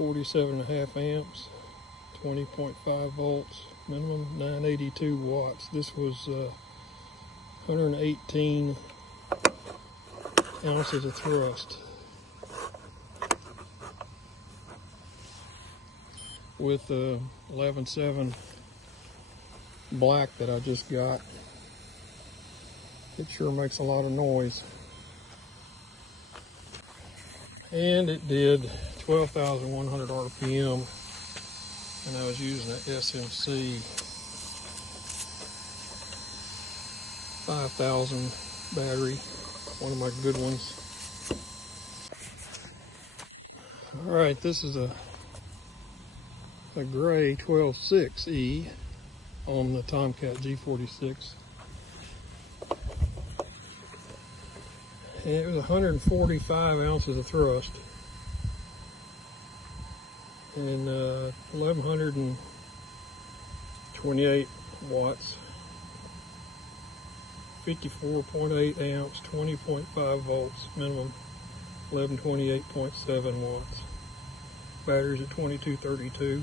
47.5 amps, 20.5 volts, minimum 982 watts. This was 118 ounces of thrust with the 11.7 black that I just got. It sure makes a lot of noise. And it did 12,100 RPM, and I was using an SMC 5,000 battery, one of my good ones. All right, this is a gray 12.6E on the Tomcat G46. And it was 145 ounces of thrust and 1128 watts, 54.8 amps, 20.5 volts, minimum 1128.7 watts. Batteries at 2232.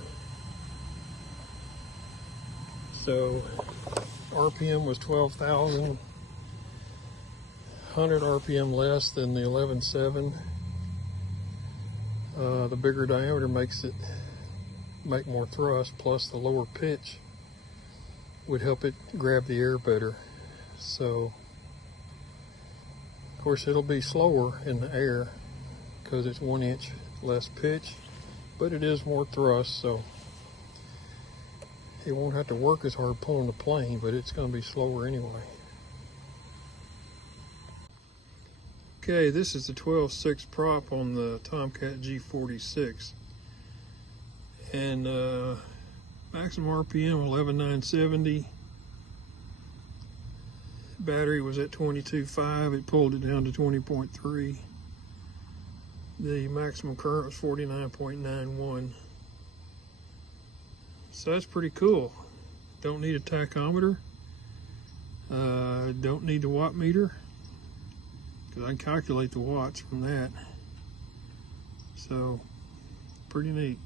So RPM was 12,000. 100 RPM less than the 11.7. The bigger diameter makes it make more thrust, plus the lower pitch would help it grab the air better. So, of course, it'll be slower in the air because it's 1 inch less pitch, but it is more thrust, so it won't have to work as hard pulling the plane, but it's going to be slower anyway. Okay, this is the 12.6 prop on the Tomcat G46, and maximum RPM 11,970. Battery was at 22.5. It pulled it down to 20.3. The maximum current was 49.91. So that's pretty cool. Don't need a tachometer. Don't need the watt meter, I can calculate the watts from that. So, pretty neat.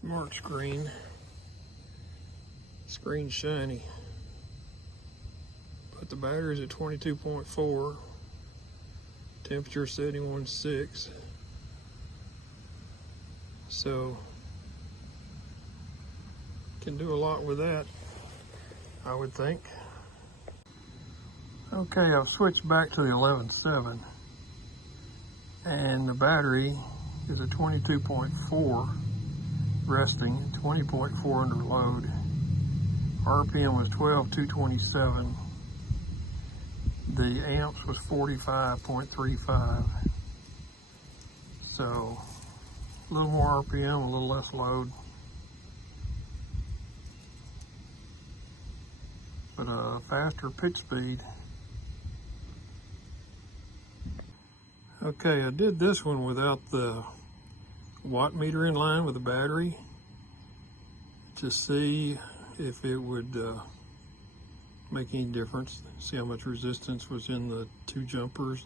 Smart screen. Screen shiny. Put the batteries at 22.4. Temperature setting 1.6. So can do a lot with that, I would think. Okay, I've switched back to the 11.7, and the battery is a 22.4 resting, 20.4 under load. RPM was 12,227. The amps was 45.35. So a little more RPM, a little less load. But a faster pitch speed. Okay, I did this one without the watt meter in line with the battery to see if it would make any difference. See how much resistance was in the two jumpers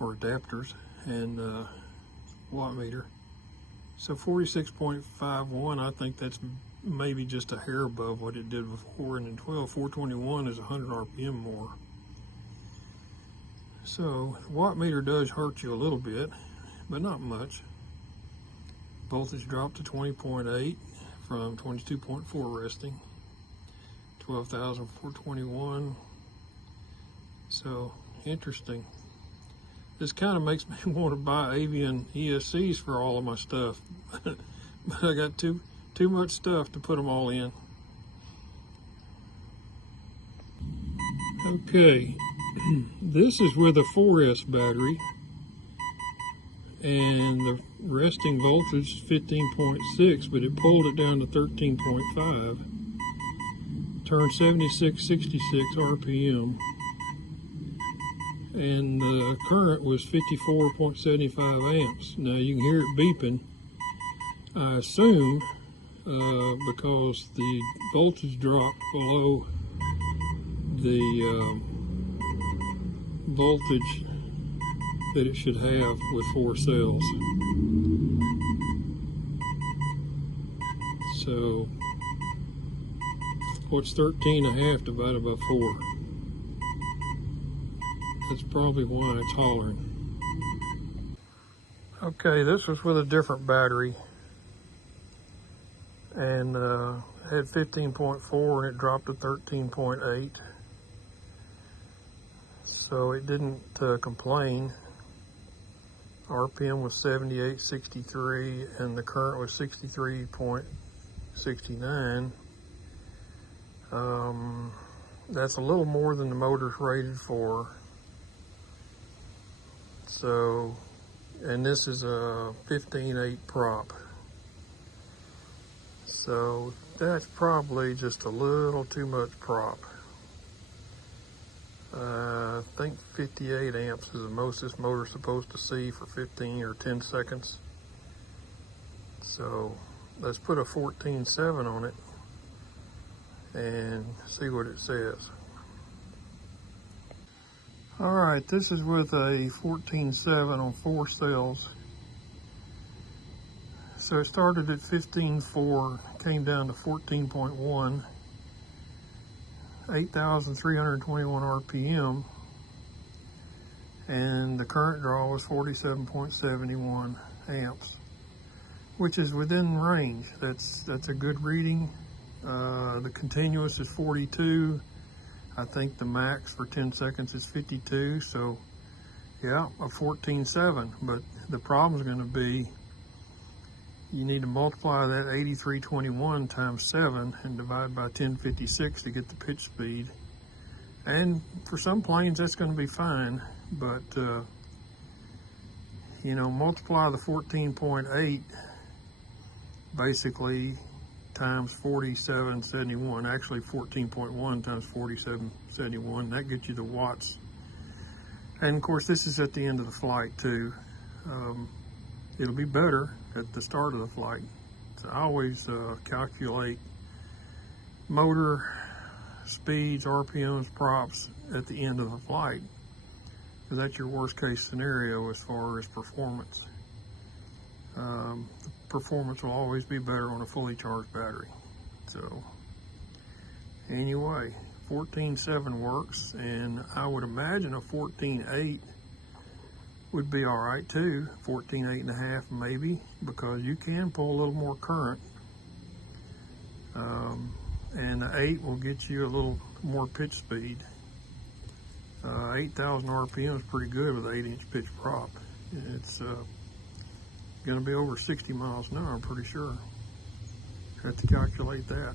or adapters and watt meter. So 46.51, I think that's maybe just a hair above what it did before, and then 12,421 is 100 RPM more. So watt meter does hurt you a little bit, but not much. Voltage dropped to 20.8 from 22.4 resting. 12,421. So interesting. This kind of makes me want to buy Avian ESCs for all of my stuff, but I got too much stuff to put them all in. Okay, this is with a 4S battery, and the resting voltage is 15.6, but it pulled it down to 13.5, turned 7666 RPM, and the current was 54.75 amps. Now you can hear it beeping, I assume, because the voltage dropped below the voltage that it should have with 4 cells. So what's 13.5 divided by 4? That's probably why it's hollering. Okay, this was with a different battery, and had 15.4 and it dropped to 13.8. So it didn't complain. RPM was 7863 and the current was 63.69. That's a little more than the motor's rated for. So, and this is a 15.8 prop. So that's probably just a little too much prop. I think 58 amps is the most this motor's supposed to see for 15 or 10 seconds. So let's put a 14.7 on it and see what it says. Alright, this is with a 14.7 on 4 cells. So it started at 15.4, came down to 14.1, 8,321 RPM, and the current draw was 47.71 amps, which is within range. That's a good reading. The continuous is 42. I think the max for 10 seconds is 52. So yeah, a 14.7. But the problem is going to be you need to multiply that 8321 times 7 and divide by 1056 to get the pitch speed. And for some planes that's going to be fine, but you know, multiply the 14.8 basically times 4771, actually 14.1 times 4771, that gets you the watts. And of course this is at the end of the flight too. It'll be better at the start of the flight. So I always calculate motor speeds, RPMs, props at the end of the flight, because that's your worst case scenario as far as performance. The performance will always be better on a fully charged battery. So anyway, 14.7 works, and I would imagine a 14.8 would be all right too. 14.8.5 maybe, because you can pull a little more current. And the 8 will get you a little more pitch speed. 8,000 RPM is pretty good with an 8-inch pitch prop. It's going to be over 60 miles an hour, I'm pretty sure. Have to calculate that.